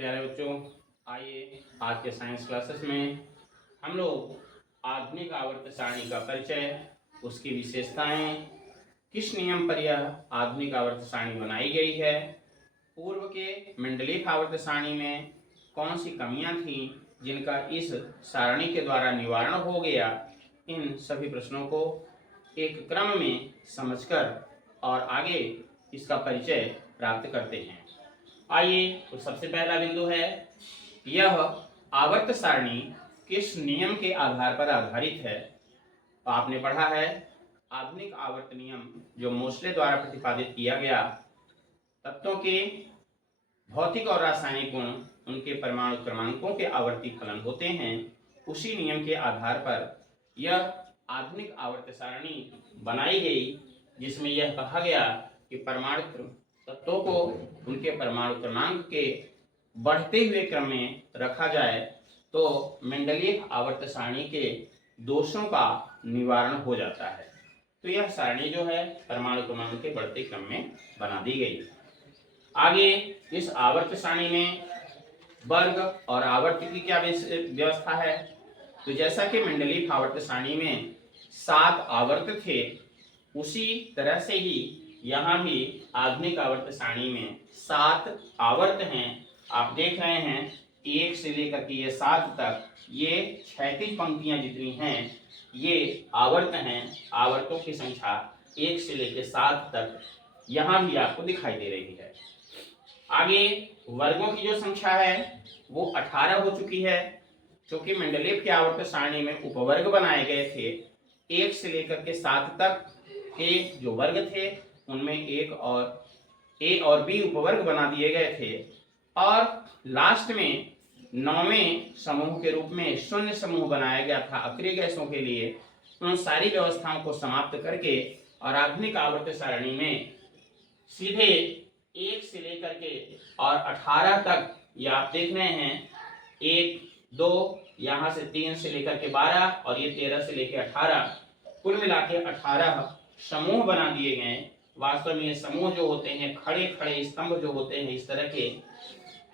प्यारे बच्चों, आइए आज के साइंस क्लासेस में हम लोग आधुनिक आवर्त सारणी का परिचय, उसकी विशेषताएं, किस नियम पर यह आधुनिक आवर्त सारणी बनाई गई है, पूर्व के मेंडलीफ आवर्त सारणी में कौन सी कमियां थीं जिनका इस सारणी के द्वारा निवारण हो गया, इन सभी प्रश्नों को एक क्रम में समझकर और आगे इसका परिचय प्राप्त करते हैं। आइए, तो सबसे पहला बिंदु है, यह आवर्त सारणी किस नियम के आधार पर आधारित है। तो आपने पढ़ा है आधुनिक आवर्त नियम जो मोस्ले द्वारा प्रतिपादित किया गया, तत्वों के भौतिक और रासायनिक गुण उनके परमाणु क्रमांकों के आवर्ती फलन होते हैं। उसी नियम के आधार पर यह आधुनिक आवर्त सारणी बनाई गई, जिसमें यह कहा गया कि परमाणु तत्वों को उनके परमाणु क्रमांक के बढ़ते हुए क्रम में रखा जाए तो मेंडलीय आवर्त सारणी के दोषों का निवारण हो जाता है। तो यह सारणी जो है परमाणु क्रमांक के बढ़ते क्रम में बना दी गई। आगे इस आवर्त सारणी में वर्ग और आवर्त की क्या व्यवस्था है। तो जैसा कि मेंडलीय आवर्त सारणी में 7 आवर्त थे, उसी तरह से ही यहाँ भी आधुनिक आवर्त सारणी में 7 आवर्त हैं। आप देख रहे हैं 1 से लेकर के ये 7 तक, ये क्षैतिज पंक्तियां जितनी हैं ये आवर्त हैं। आवर्तों की संख्या 1 से लेकर 7 तक यहाँ भी आपको दिखाई दे रही है। आगे वर्गों की जो संख्या है वो 18 हो चुकी है, क्योंकि मेंडलीव के आवर्त सारणी में उपवर्ग बनाए गए थे। 1 से लेकर के 7 तक के जो वर्ग थे उनमें एक और ए और बी उपवर्ग बना दिए गए थे, और लास्ट में 9वें समूह के रूप में शून्य समूह बनाया गया था अक्रिय गैसों के लिए। उन सारी व्यवस्थाओं को समाप्त करके और आधुनिक आवर्त सारणी में सीधे 1 से लेकर के और 18 तक, ये आप देख रहे हैं 1, 2, यहाँ से 3 से लेकर के 12 और ये 13 से लेकर 18, कुल मिला के 18 समूह बना दिए गए। वास्तव में ये समूह जो होते हैं खड़े खड़े स्तंभ जो होते हैं इस तरह के,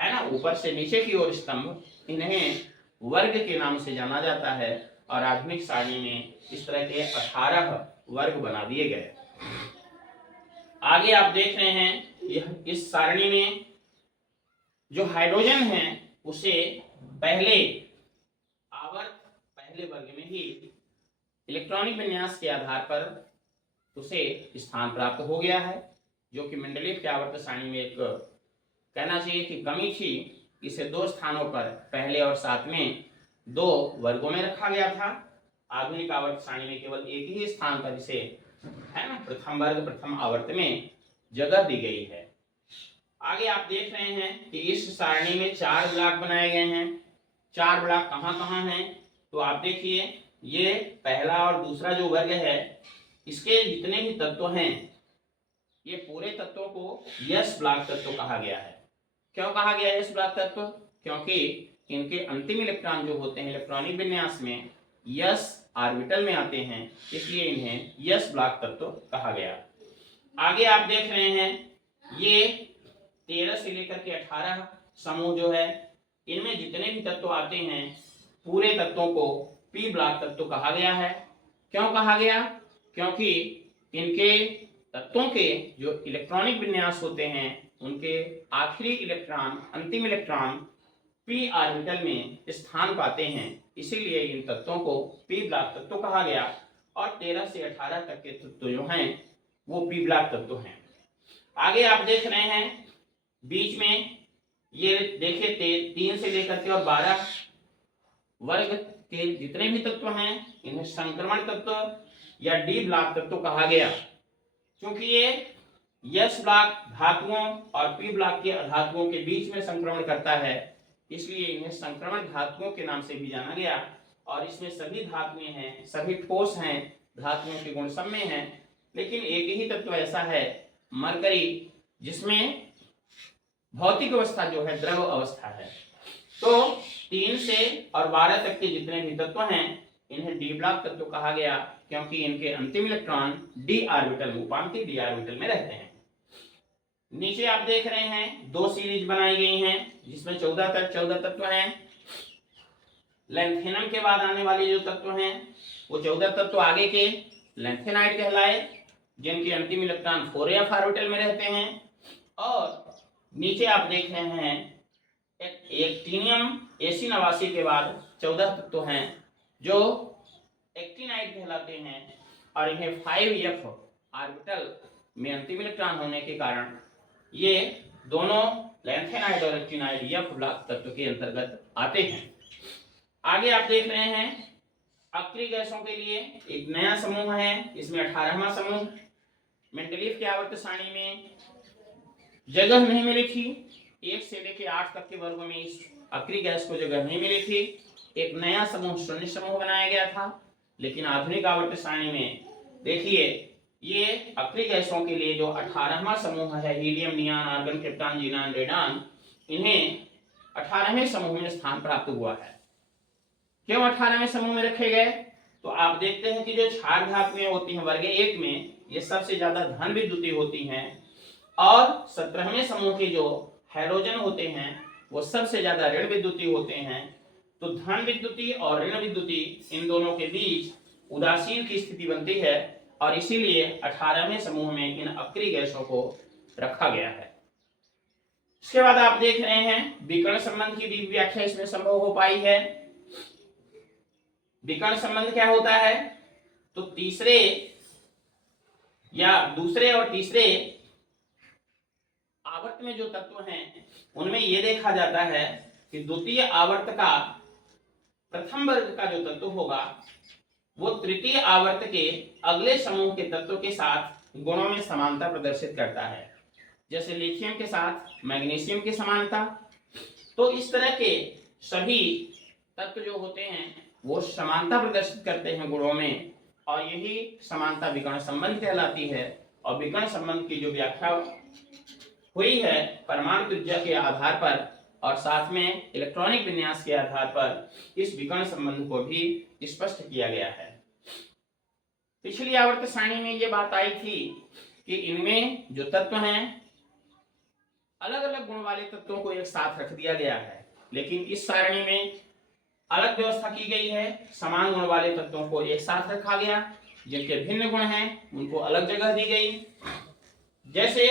है ना, ऊपर से नीचे की ओर स्तंभ, इन्हें वर्ग के नाम से जाना जाता है। और आधुनिक सारणी में इस तरह के 18 वर्ग बना दिए गए। आगे आप देख रहे हैं इस सारणी में जो हाइड्रोजन है उसे पहले आवर्त पहले वर्ग में ही इलेक्ट्रॉनिक विन्यास के आधार पर उसे स्थान प्राप्त हो गया है, जो कि मेंडलीव के आवर्त सारणी में एक कहना चाहिए कि कमी थी। इसे 2 स्थानों पर पहले और 7 में 2 वर्गों में रखा गया था। आधुनिक आवर्त सारणी में केवल एक ही स्थान पर इसे, है ना, प्रथम वर्ग प्रथम आवर्त में जगह दी गई है। आगे आप देख रहे हैं कि इस सारणी में 4 ब्लॉक बनाए गए हैं। 4 ब्लॉक कहाँ कहाँ हैं, तो आप देखिए ये पहला और दूसरा जो वर्ग है, इसके जितने भी तत्व हैं ये पूरे तत्वों को यस ब्लॉक तत्व कहा गया है। क्यों कहा गया यस ब्लॉक तत्व? क्योंकि इनके अंतिम इलेक्ट्रॉन जो होते हैं इलेक्ट्रॉनिक विन्यास में यस ऑर्बिटल में आते हैं, इसलिए इन्हें यस ब्लॉक तत्व कहा गया। आगे आप देख रहे हैं ये 13 से लेकर के 18 समूह जो है, इनमें जितने भी तत्व आते हैं पूरे तत्वों को पी ब्लॉक तत्व कहा गया है। क्यों कहा गया? क्योंकि इनके तत्वों के जो इलेक्ट्रॉनिक विन्यास होते हैं उनके आखिरी इलेक्ट्रॉन, अंतिम इलेक्ट्रॉन पी ऑर्बिटल में स्थान पाते हैं, इसीलिए इन तत्वों को पी ब्लॉक तत्व कहा गया। और 13 से 18 तक के तत्व जो हैं वो पी ब्लॉक तत्व हैं। आगे आप देख रहे हैं बीच में ये देखिए 3 से लेकर के और 12 वर्ग के जितने भी तत्व हैं इन्हें संक्रमण तत्व या डी ब्लॉक तत्व कहा गया। क्योंकि ये यस ब्लॉक धातुओं और पी ब्लॉक के अधातुओं के बीच में संक्रमण करता है, इसलिए इन्हें संक्रमण धातुओं के नाम से भी जाना गया। और इसमें सभी धातुएं हैं, सभी ठोस हैं, धातुओं के गुण सब में हैं, लेकिन एक ही तत्व ऐसा है मरकरी, जिसमें भौतिक अवस्था जो है द्रव अवस्था है। तो 3 से और 12 तक के जितने भी तत्व हैं इन्हें डी ब्लॉक तत्व कहा गया, क्योंकि इनके अंतिम इलेक्ट्रॉन डी ऑर्बिटल में, उपांतिक डी ऑर्बिटल में रहते हैं। नीचे आप देख रहे हैं 2 सीरीज बनाई गई हैं जिसमें 14 तत्व हैं। लेंथेनम के बाद आने वाले जो तत्व हैं वो 14 तत्व आगे के लेंथेनाइड कहलाए, जिनके अंतिम इलेक्ट्रॉन 4f ऑर्बिटल में रहते हैं। और नीचे आप देख रहे हैं एक्टिनियम AC89 के बाद 14 तत्व हैं जो एक्टिनाइड कहलाते हैं, और इन्हें 5f ऑर्बिटल में अंतिम इलेक्ट्रॉन होने के कारण ये दोनों लेंथेनाइड और एक्टिनाइड f ब्लॉक तत्व के अंतर्गत आते हैं। आगे आप देख रहे हैं अक्रिय गैसों के लिए एक नया समूह है, इसमें 18वां समूह। मेंडलीफ की आवर्त सारणी में जगह नहीं मिली थी, 1 से लेकर 8 तक के वर्गों में इस अक्रिय गैस को जगह नहीं मिली थी। एक नया समूह शून्य समूह बनाया गया था, लेकिन आधुनिक आवर्त सारणी में देखिए ये अक्रिय गैसों के लिए जो 18वां समूह है helium, neon, argon, krypton, xenon, radon, इन्हें 18वें समूह में स्थान प्राप्त हुआ है। क्यों 18वें समूह में रखे गए? तो आप देखते हैं कि जो क्षार धातुएं होती हैं वर्ग 1 में ये सबसे ज्यादा धन विद्युतीय होती हैं, और 17वें समूह के जो हाइड्रोजन होते हैं वो सबसे ज्यादा ऋण विद्युतीय होते हैं। तो धन विद्युतीय और ऋण विद्युतीय इन दोनों के बीच उदासीन की स्थिति बनती है, और इसीलिए 18वें समूह में इन अक्रिय गैसों को रखा गया है। इसके बाद आप देख रहे हैं विकर्ण संबंध की भी व्याख्या इसमें संभव हो पाई है। विकर्ण संबंध क्या होता है? तो तीसरे या दूसरे और तीसरे आवर्त में जो तत्व हैं उनमें यह देखा जाता है कि द्वितीय आवर्त का प्रथम वर्ग का जो तत्व होगा वो तृतीय आवर्त के अगले समूह के तत्व के साथ गुणों में समानता प्रदर्शित करता है, जैसे लिथियम के साथ मैग्नीशियम की समानता। तो इस तरह के सभी तत्व जो होते हैं वो समानता प्रदर्शित करते हैं गुणों में, और यही समानता विकर्ण संबंध कहलाती है। और विकर्ण संबंध की जो व्याख्या हुई है परमाणु त्रिज्या के आधार पर और साथ में इलेक्ट्रॉनिक विन्यास के आधार पर इस विकर्ण संबंध को भी स्पष्ट किया गया है। पिछली आवर्त सारणी में ये बात आई थी कि इनमें जो तत्व हैं अलग अलग गुण वाले तत्वों को एक साथ रख दिया गया है, लेकिन इस सारणी में अलग व्यवस्था की गई है। समान गुण वाले तत्वों को एक साथ रखा गया, जिनके भिन्न गुण हैं उनको अलग जगह दी गई। जैसे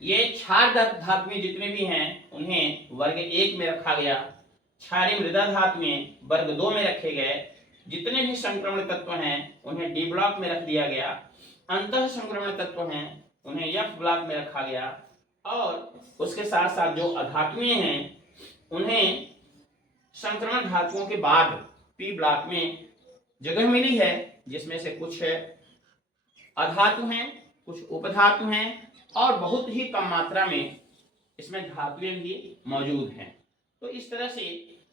ये क्षार धातुएं जितने भी हैं उन्हें वर्ग 1 में रखा गया, क्षारीय मृदा धातुएं वर्ग 2 में रखे गए, जितने भी संक्रमण तत्व हैं उन्हें डी ब्लॉक में रख दिया गया, अंतः संक्रमण तत्व हैं उन्हें एफ ब्लॉक में रखा गया, और उसके साथ साथ जो अधातुएं हैं उन्हें संक्रमण धातुओं के बाद पी ब्लॉक में जगह मिली है, जिसमें से कुछ अधातु हैं, कुछ उपधातु हैं, और बहुत ही कम मात्रा में इसमें धातुएं भी मौजूद हैं। तो इस तरह से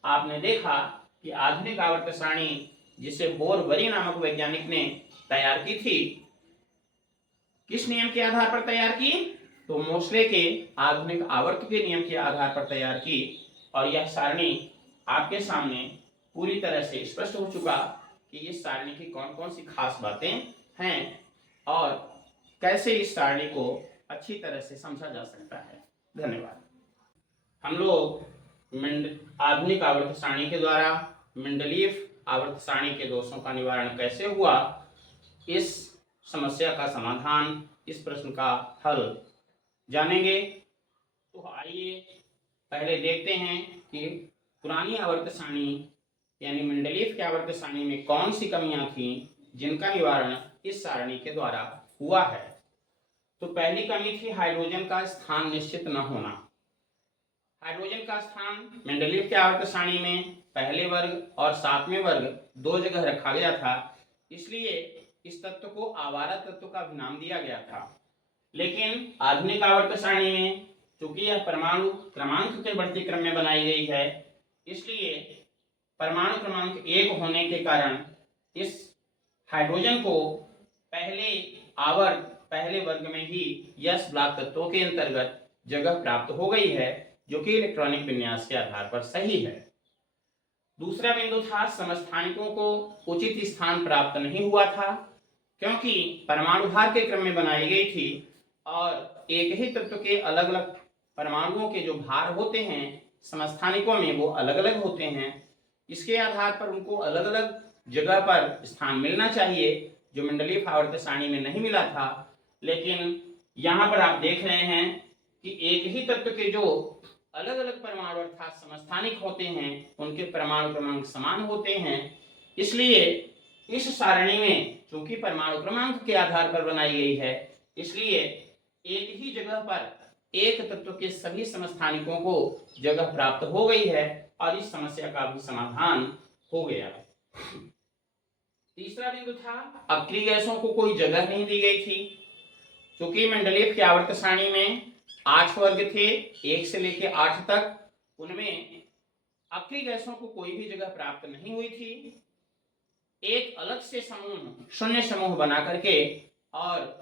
आपने देखा कि आधुनिक आवर्त सारणी जिसे बोर-बरी नामक वैज्ञानिक ने तैयार की थी, किस नियम के आधार पर तैयार की? तो मोसले के आधुनिक आवर्त के नियम के आधार पर तैयार की। और यह सारणी आपके सामने पूरी तरह से स्पष्ट हो चुका कि इस सारणी की कौन कौन सी खास बातें हैं और कैसे इस सारणी को अच्छी तरह से समझा जा सकता है। धन्यवाद। हम लोग आधुनिक आवर्त सारणी के द्वारा मेंडलीफ आवर्त सारणी के दोषों का निवारण कैसे हुआ, इस समस्या का समाधान, इस प्रश्न का हल जानेंगे। तो आइए पहले देखते हैं कि पुरानी आवर्त सारणी यानी मेंडलीफ की आवर्त सारणी में कौन सी कमियां थी जिनका निवारण इस सारणी के द्वारा हुआ है। तो पहली कमी थी हाइड्रोजन का स्थान निश्चित न होना। हाइड्रोजन का स्थान मेंडलीफ की आवर्त सारणी में पहले वर्ग और 7वें वर्ग 2 जगह रखा गया था, इसलिए इस तत्व को आवारा तत्व का भी नाम दिया गया था। लेकिन आधुनिक आवर्त सारणी में चूंकि यह परमाणु क्रमांक के बढ़ते क्रम में बनाई गई है, इसलिए परमाणु क्रमांक 1 होने के कारण इस हाइड्रोजन को पहले वर्ग में ही यस ब्लॉक तत्वों के अंतर्गत जगह प्राप्त हो गई है, जो कि इलेक्ट्रॉनिक विन्यास के आधार पर सही है। दूसरा बिंदु था समस्थानिकों को उचित स्थान प्राप्त नहीं हुआ था, क्योंकि परमाणु भार के क्रम में बनाई गई थी, और एक ही तत्व के अलग अलग परमाणुओं के जो भार होते हैं समस्थानिकों में वो अलग अलग होते हैं। इसके आधार पर उनको अलग अलग जगह पर स्थान मिलना चाहिए, जो मंडलीय आवर्त सारणी में नहीं मिला था। लेकिन यहाँ पर आप देख रहे हैं कि एक ही तत्व के जो अलग अलग परमाणु अर्थात समस्थानिक होते हैं उनके परमाणु क्रमांक समान होते हैं। इसलिए इस सारणी में चूंकि परमाणु क्रमांक के आधार पर बनाई गई है, इसलिए एक ही जगह पर एक तत्व के सभी समस्थानिकों को जगह प्राप्त हो गई है और इस समस्या का भी समाधान हो गया। तीसरा बिंदु था अक्रिय गैसों को कोई जगह नहीं दी गई थी। चूंकि मंडलीय आवर्त सारणी में 8 वर्ग थे 1 से लेकर 8 तक, उनमें अक्रिय गैसों को कोई भी जगह प्राप्त नहीं हुई थी। एक अलग से समूह शून्य समूह बना करके और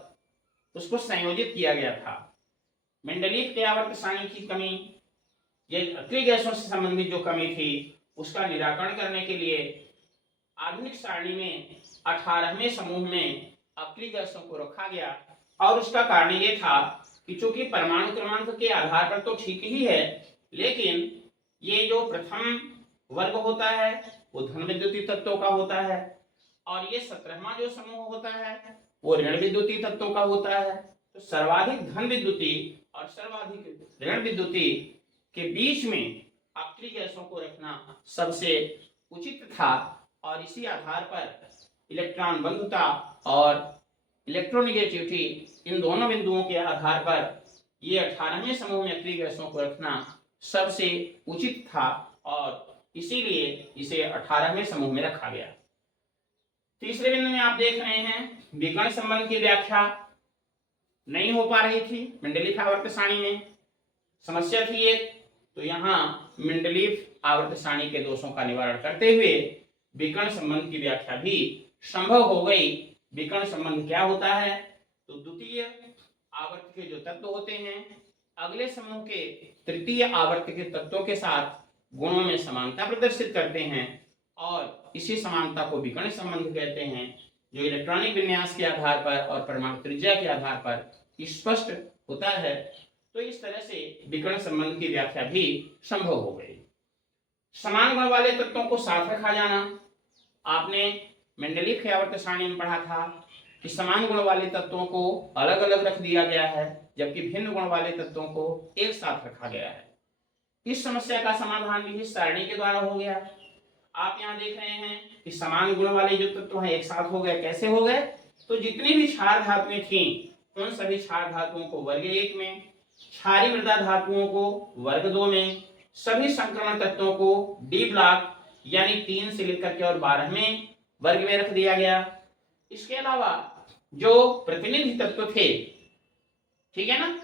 उसको संयोजित किया गया था। मंडलीय आवर्त सारणी की कमी, ये अक्रिय गैसों से संबंधित जो कमी थी उसका निराकरण करने के लिए आधुनिक सारणी में 18वें समूह में अक्रिय गैसों को रखा गया। और उसका कारण ये था कि चूंकि परमाणु क्रमांक के आधार पर तो ठीक ही है, लेकिन ये जो प्रथम वर्ग होता है वो धन विद्युतीय तत्वों का होता है और ये 17वां जो समूह होता है वो ऋण विद्युतीय तत्वों का होता है। तो सर्वाधिक धन विद्युतीय और सर्वाधिक ऋण विद्युतीय के बीच में अक्रिय गैसों को रखना सबसे उचित था और इसी आधार पर इलेक्ट्रॉन बंधुता और इलेक्ट्रोनेगेटिविटी इन दोनों बिंदुओं के आधार पर ये 18वें समूह में अक्रिय गैसों को रखना सबसे उचित था और इसीलिए इसे 18वें समूह में रखा गया। तीसरे बिंदु में आप देख रहे हैं विकर्ण संबंध की व्याख्या नहीं हो पा रही थी मंडलीय आवर्त सारणी में, समस्या थी एक। तो यहाँ मंडलीय आवर्त सारणी के दोषों का निवारण करते हुए विकर्ण संबंध की व्याख्या भी संभव हो गई। विकर्ण संबंध क्या होता है? तो द्वितीय आवर्त के जो तत्व होते हैं अगले समूह के तृतीय आवर्त के तत्वों के साथ गुणों में समानता प्रदर्शित करते हैं और इसी समानता को विकर्ण संबंध कहते हैं, जो इलेक्ट्रॉनिक विन्यास के आधार पर और परमाणु त्रिज्या के आधार पर स्पष्ट होता है। तो इस तरह से विकर्ण संबंध की व्याख्या भी संभव हो गई। समान गुण वाले तत्वों को साथ रखा जाना, आपने मंडलीय आवर्त सारणी में पढ़ा था कि समान गुण वाले तत्वों को अलग अलग रख दिया गया है जबकि भिन्न गुण वाले तत्वों को एक साथ रखा गया है। इस समस्या का समाधान भी इस सारणी के द्वारा हो गया। आप यहाँ देख रहे हैं कि समान गुण वाले जो तत्व हैं एक साथ हो गए। कैसे हो गए? तो जितनी भी क्षार धातुएं थी उन सभी क्षार धातुओं को वर्ग 1 में, क्षारीय मृदा धातुओं को वर्ग 2 में, सभी संक्रमण तत्वों को डी ब्लॉक यानी 3 से लेकर के और 12वें वर्ग में रख दिया गया। इसके अलावा जो प्रतिनिधि तत्व थे, ठीक है ना,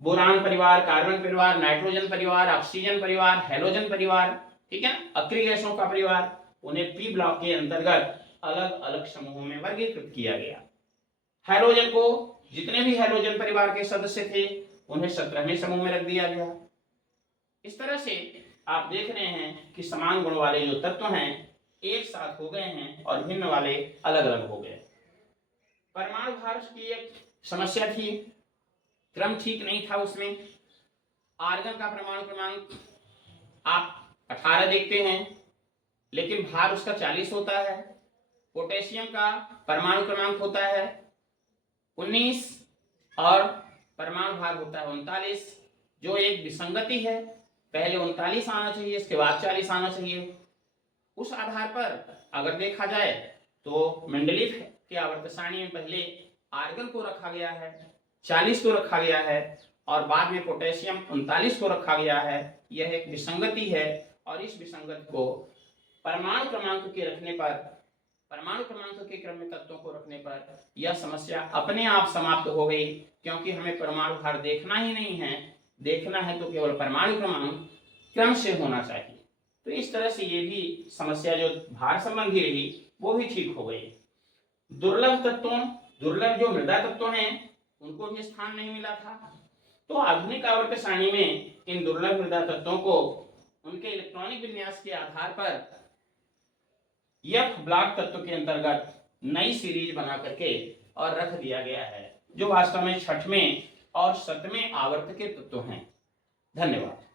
बोरान परिवार, कार्बन परिवार, नाइट्रोजन परिवार, ऑक्सीजन परिवार, हैलोजन परिवार, ठीक है ना, अक्रिय गैसों का परिवार, उन्हें पी ब्लॉक के अंतर्गत अलग अलग समूहों में वर्गीकृत किया गया। हैलोजन को, जितने भी हैलोजन परिवार के सदस्य थे उन्हें 17वें समूह में रख दिया गया। इस तरह से आप देख रहे हैं कि समान गुण वाले जो तत्व हैं एक साथ हो गए हैं और भिन्न वाले अलग अलग हो गए। परमाणु भार की एक समस्या थी, क्रम ठीक नहीं था उसमें। आर्गन का परमाणु क्रमांक आप 18 देखते हैं लेकिन भार उसका 40 होता है। पोटेशियम का परमाणु क्रमांक होता है 19 और परमाणु भार होता है 39, जो एक विसंगति है। पहले 39 आना चाहिए, इसके बाद 40 आना चाहिए। उस आधार पर अगर देखा जाए तो मंडलीय के आवर्त सारणी में पहले आर्गन को रखा गया है, 40 को रखा गया है और बाद में पोटेशियम 39 को रखा गया है। यह एक विसंगति है और इस विसंगति को परमाणु क्रमांक के रखने पर, परमाणु क्रमांक के क्रम में तत्वों को रखने पर यह समस्या अपने आप समाप्त हो गई, क्योंकि हमें परमाणु भार देखना ही नहीं है, देखना है तो केवल परमाणु क्रमांक क्रम से होना चाहिए। तो इस तरह से ये भी समस्या जो भार संबंधी रही वो भी ठीक हो गई। दुर्लभ तत्वों, दुर्लभ जो मृदा तत्व हैं उनको भी स्थान नहीं मिला था। तो आधुनिक आवर्त सारणी में इन दुर्लभ मृदा तत्वों को उनके इलेक्ट्रॉनिक विन्यास के आधार पर एफ ब्लॉक तत्व के अंतर्गत नई सीरीज बना करके और रख दिया गया है। जो वास्तव में छठवें और 7वें आवर्त के तत्व हैं। धन्यवाद।